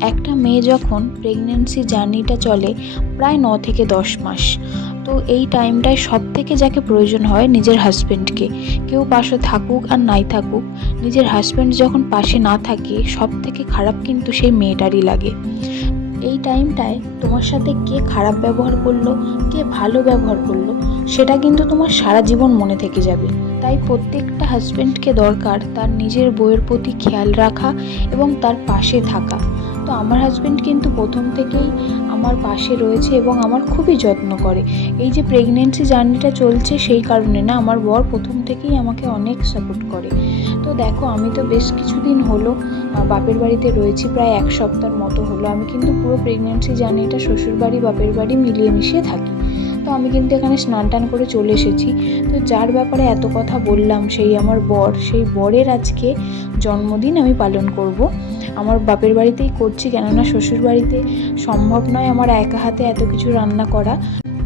একটা মেয়ে যখন প্রেগনেন্সি জার্নিটা চলে প্রায় ন থেকে দশ মাস। তো এই টাইমটায় সব থেকে যাকে প্রয়োজন হয় নিজের হাজব্যান্ডকে কেউ পাশে থাকুক আর নাই থাকুক, নিজের হাজব্যান্ড যখন পাশে না থাকে সব থেকে খারাপ কিন্তু সেই মেয়েটারই লাগে। এই টাইমটায় তোমার সাথে কে খারাপ ব্যবহার করল, কে ভালো ব্যবহার করল, সেটা কিন্তু তোমার সারা জীবন মনে থেকে যাবে। তাই প্রত্যেকটা হাজব্যান্ডকে দরকার তার নিজের বইয়ের প্রতি খেয়াল রাখা এবং তার পাশে থাকা। তো আমার হাজব্যান্ড কিন্তু প্রথম থেকেই আমার পাশে রয়েছে এবং আমার খুবই যত্ন করে। এই যে প্রেগনেন্সি জার্নিটা চলছে সেই কারণে না আমার বর প্রথম থেকেই আমাকে অনেক সাপোর্ট করে। তো দেখো আমি তো বেশ কিছুদিন হলো বাপের বাড়িতে রয়েছি, প্রায় এক সপ্তাহের মতো হলো। আমি কিন্তু পুরো প্রেগনেন্সি জার্নিটা শ্বশুর বাড়ি বাপের বাড়ি মিলিয়ে মিশিয়ে থাকি। তো আমি কিন্তু এখানে স্নান টান করে চলে এসেছি। তো যার ব্যাপারে এত কথা বললাম, সেই আমার বর, সেই বরের আজকে জন্মদিন আমি পালন করব। আমার বাপের বাড়িতেই করছি, কেননা শ্বশুর বাড়িতে সম্ভব নয় আমার একা হাতে এত কিছু রান্না করা।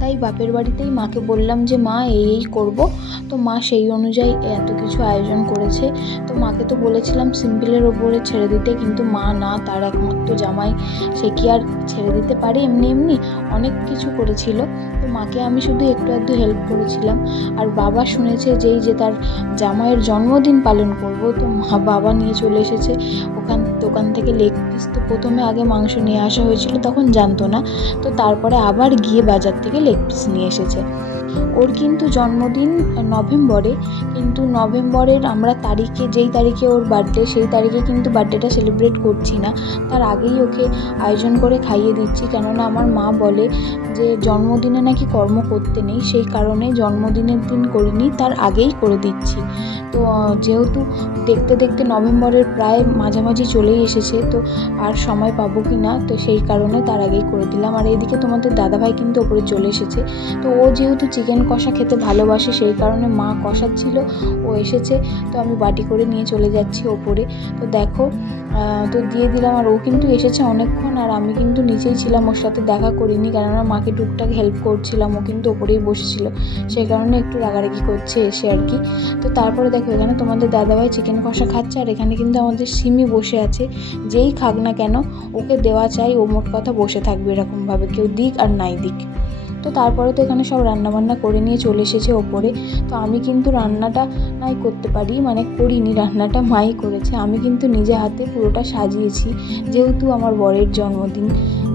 তাই বাপের বাড়িতেই মাকে বললাম যে, মা, এই এই করব। তো মা সেই অনুযায়ী এত কিছু আয়োজন করেছে। তো মাকে তো বলেছিলাম, সিম্পলের ওপরে ছেড়ে দিতে। কিন্তু মা না, তার একমাত্র জামাই। সে কি আর ছেড়ে দিতে পারে? এমনি এমনি অনেক কিছু করেছিল। তো মাকে আমি শুধু একটু আধটু হেল্প করেছিলাম। আর বাবা শুনেছে যেই যে তার জামাইয়ের জন্মদিন পালন করব, তো মা বাবা নিয়ে চলে এসেছে। ওখান, দোকান থেকে লেগ তো প্রথমে আগে মাংস নিয়ে আসা হয়েছিল, তখন জানতো না। তো তারপরে আবার গিয়ে বাজার থেকে লেগ পিস নিয়ে এসেছে। ওর কিন্তু জন্মদিন নভেম্বরে, কিন্তু নভেম্বরের আমরা তারিখে, যেই তারিখে ওর বার্থডে সেই তারিখে কিন্তু বার্থডেটা সেলিব্রেট করছি না। তার আগেই ওকে আয়োজন করে খাইয়ে দিচ্ছি, কেননা আমার মা বলে যে জন্মদিনে নাকি কর্ম করতে নেই, সেই কারণে জন্মদিনের দিন করিনি, তার আগেই করে দিচ্ছি। তো যেহেতু দেখতে দেখতে নভেম্বরের প্রায় মাঝামাঝি চলেই এসেছে, তো আর সময় পাবো কি না? তো সেই কারণে তার আগেই করে দিলাম। আর এইদিকে তোমাদের দাদাভাই কিন্তু ওপরে চলে এসেছে। তো ও যেহেতু চিকেন কষা খেতে ভালোবাসে, সেই কারণে মা কষাচ্ছিল, ও এসেছে, তো আমি বাটি করে নিয়ে চলে যাচ্ছি ওপরে। তো দেখো তো দিয়ে দিলাম, আর ও কিন্তু এসেছে অনেকক্ষণ, আর আমি কিন্তু নিচেই ছিলাম ওর সাথে দেখা করিনি, কেননা মাকে টুকটাক হেল্প করছিলাম, ও কিন্তু ওপরেই বসেছিল। সেই কারণে একটু রাগারাগি করছে এসে আর কি। তো তারপরে দেখো এখানে তোমাদের দাদাভাই চিকেন কষা খাচ্ছে আর এখানে কিন্তু আমাদের সিমি বসে আছে। যেই খাক না কেন, ওকে দেওয়া চাই, ও মোট কথা বসে থাকবে এরকমভাবে, কেউ দিক আর নাই দিক। তো তারপরে তো এখানে সব রান্নাবান্না করে নিয়ে চলে এসেছে ওপরে। তো আমি কিন্তু রান্নাটা নাই করতে পারি মানে করিনি, রান্নাটা মাই করেছে। আমি কিন্তু নিজে হাতে পুরোটা সাজিয়েছি, যেহেতু আমার বরের জন্মদিন,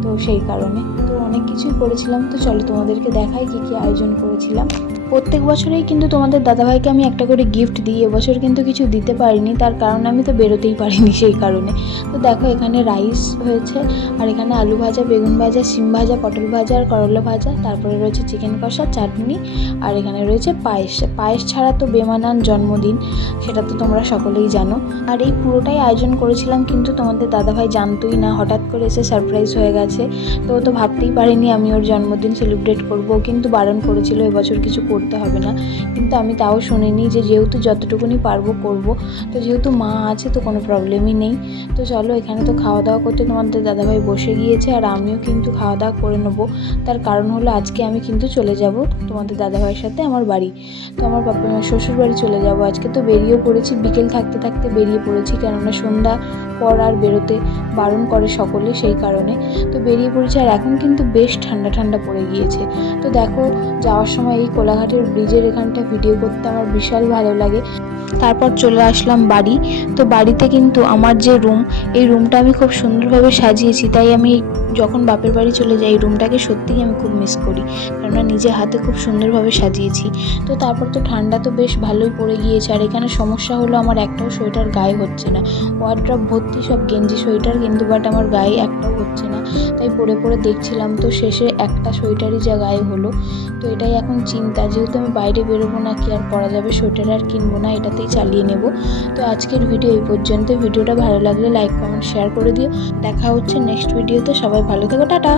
তো সেই কারণে। তো অনেক কিছুই করেছিলাম, তো চলো তোমাদেরকে দেখাই কী কী আয়োজন করেছিলাম। প্রত্যেক বছরেই কিন্তু তোমাদের দাদাভাইকে আমি একটা করে গিফট দিই। এবছর কিন্তু কিছু দিতে পারিনি, তার কারণ আমি তো বেরোতেই পারিনি সেই কারণে। তো দেখো, এখানে রাইস হয়েছে, আর এখানে আলু ভাজা, বেগুন ভাজা সিম ভাজা, পটল ভাজা, আর করলা ভাজা, তারপরে রয়েছে চিকেন কষা, চাটনি, আর এখানে রয়েছে পায়েস। পায়েস ছাড়া তো বেমানান জন্মদিন, সেটা তো তোমরা সকলেই জানো। আর এই পুরোটাই আয়োজন করেছিলাম কিন্তু তোমাদের দাদাভাই জানতোই না, হঠাৎ করে এসে সারপ্রাইজ হয়ে গেছে। তো তো ভাবতেই পারিনি আমি ওর জন্মদিন সেলিব্রেট করব কিন্তু বারণ করেছিল, এবছর কিছু করতে হবে না। কিন্তু আমি তাও শুনিনি যে যেহেতু যতটুকুনি পারব করব, তো যেহেতু মা আছে তো কোনো প্রবলেমই নেই। তো চলো এখানে তো খাওয়া দাওয়া করতে তোমাদের দাদাভাই বসে গিয়েছে আর আমিও কিন্তু খাওয়া দাওয়া করে নেব। তার কারণ হলো আজকে আমি কিন্তু চলে যাব তোমাদের দাদাভাইয়ের সাথে আমার বাড়ি। তো আমার বাবা শ্বশুর বাড়ি চলে যাব। আজকে তো বেরিয়েও পড়েছি, বিকেল থাকতে থাকতে বেরিয়ে পড়েছি কেননা সন্ধ্যা পর আর বেরোতে বারণ করে সকলে সেই কারণে। তো বেরিয়ে পড়েছি আর এখন কিন্তু বেশ ঠান্ডা ঠান্ডা পড়ে গিয়েছে। তো দেখো যাওয়ার সময় এই কোলাঘাটের ব্রিজের এখানটা ভিডিও করতে আমার বিশাল ভালো লাগে। তারপর চলে আসলাম বাড়ি। তো বাড়িতে কিন্তু আমার যে রুম এই রুমটা আমি খুব সুন্দরভাবে সাজিয়েছি। তাই আমি যখন বাপের বাড়ি চলে যাই, এই রুমটাকে সত্যিই আমি খুব মিস করি। কেননা নিজে হাতে খুব সুন্দরভাবে সাজিয়েছি। তো তারপর তো ঠান্ডা তো বেশ ভালোই পড়ে গিয়েছে। আর এখানে সমস্যা হলো আমার একটাও সোয়েটার গায়ে হচ্ছে না। ওয়ার্ড্রপ ভর্তি সব গেঞ্জি সোয়েটার কিন্তু বাট আমার গায়ে একটাও হচ্ছে না। তাই পরে পরে দেখছিলাম। তো শেষে একটা সোয়েটারই যা গায়ে হলো। তো এটাই এখন চিন্তা যেহেতু আমি বাইরে বেরোবো না কি আর পরা যাবে, সোয়েটার আর কিনবো না, এটাতেই চালিয়ে নেব। তো আজকের ভিডিও এই পর্যন্ত। ভিডিওটা ভালো লাগলে লাইক, কমেন্ট শেয়ার করে দিও। দেখা হচ্ছে নেক্সট ভিডিওতে সবাই ভালো থেকো, টাটা!